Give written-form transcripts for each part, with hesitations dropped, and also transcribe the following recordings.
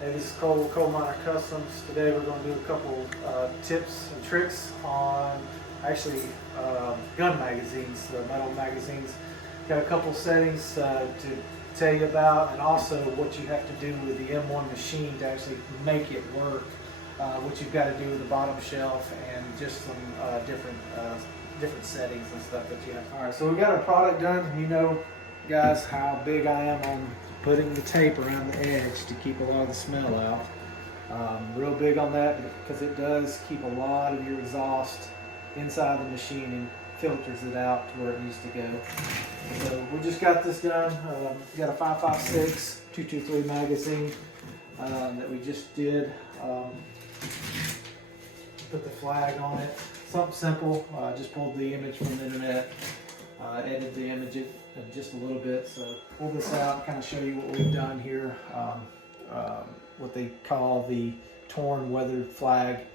Hey, this is Cole, Coal Miner Customs. Today we're going to do a couple tips and tricks on actually gun magazines, the metal magazines. Got a couple settings to tell you about, and also what you have to do with the M1 machine to actually make it work. What you've got to do with the bottom shelf, and just some different settings and stuff that you have. All right, so we got our product done. You know, guys, how big I am on putting the tape around the edge to keep a lot of the smell out. Real big on that because it does keep a lot of your exhaust inside the machine and filters it out to where it needs to go. So we just got this done. We got a 5.56 223 magazine that we just did. Put the flag on it. Something simple. Just pulled the image from the internet. Edited the image just a little bit. So pull this out, kind of show you what we've done here. What they call the torn weathered flag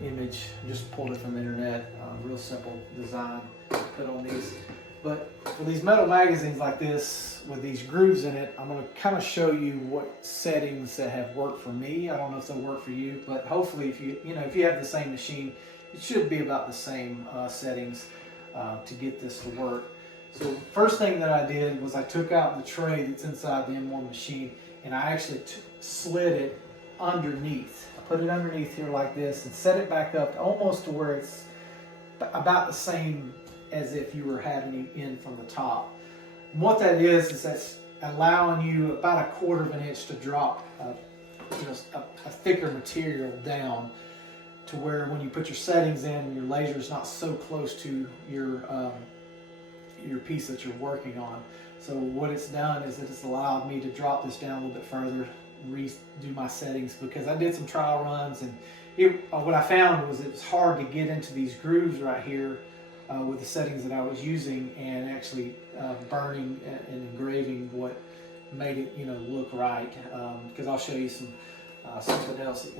image. Just pulled it from the internet. Real simple design to put on these. But for these metal magazines like this with these grooves in it, I'm going to kind of show you what settings that have worked for me. I don't know if they'll work for you, but hopefully if you have the same machine, it should be about the same settings to get this to work. So first thing that I did was I took out the tray that's inside the M1 machine, and I actually slid it underneath. I put it underneath here like this and set it back up almost to where it's about the same as if you were having it in from the top. And what that is that's allowing you about 1/4 of an inch to drop a thicker material down, to where when you put your settings in, your laser is not so close to your piece that you're working on. So what it's done is that it's allowed me to drop this down a little bit further, redo my settings, because I did some trial runs, and what I found was it was hard to get into these grooves right here with the settings that I was using, and actually burning and engraving what made it look right. Because I'll show you something else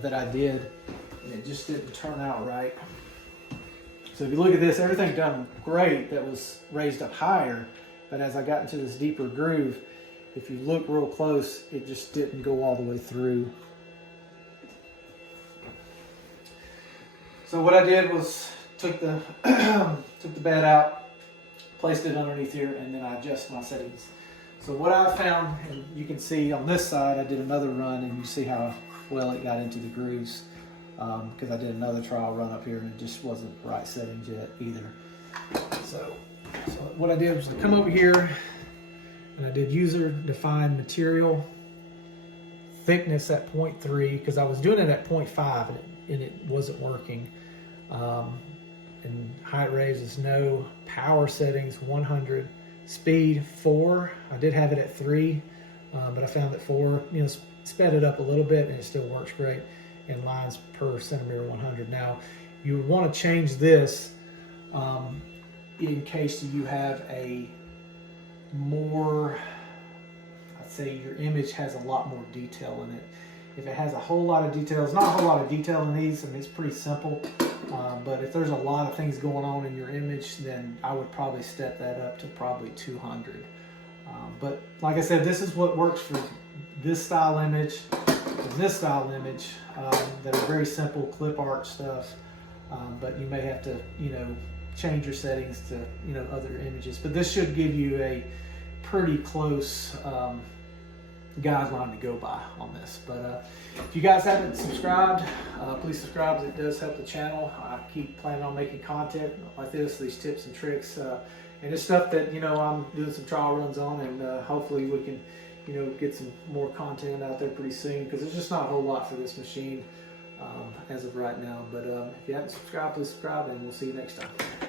that I did, and it just didn't turn out right. So if you look at this, everything done great that was raised up higher, but as I got into this deeper groove, if you look real close, it just didn't go all the way through. So what I did was took the bed out, placed it underneath here, and then I adjusted my settings. So what I found, and you can see on this side, I did another run, and you see how well it got into the grooves, because I did another trial run up here, and it just wasn't the right settings yet either. So what I did was I come over here, and I did user defined material thickness at 0.3, because I was doing it at 0.5 and it wasn't working. And height raise is no. Power settings 100. Speed 4. I did have it at 3, but I found that 4 sped it up a little bit, and it still works great. And lines per centimeter 100. Now you would want to change this in case you have a more, I'd say your image has a lot more detail in it. If it has a whole lot of detail, there's not a whole lot of detail in these. I mean, it's pretty simple. But if there's a lot of things going on in your image, then I would probably step that up to probably 200. But like I said, this is what works for this style image and this style image that are very simple clip art stuff. But you may have to, change your settings to, other images. But this should give you a pretty close guideline to go by on this. But if you guys haven't subscribed, please subscribe. It does help the channel. I keep planning on making content like this, these tips and tricks, and it's stuff that I'm doing some trial runs on, and hopefully we can get some more content out there pretty soon, because there's just not a whole lot for this machine as of right now. But if you haven't subscribed, please subscribe, and we'll see you next time.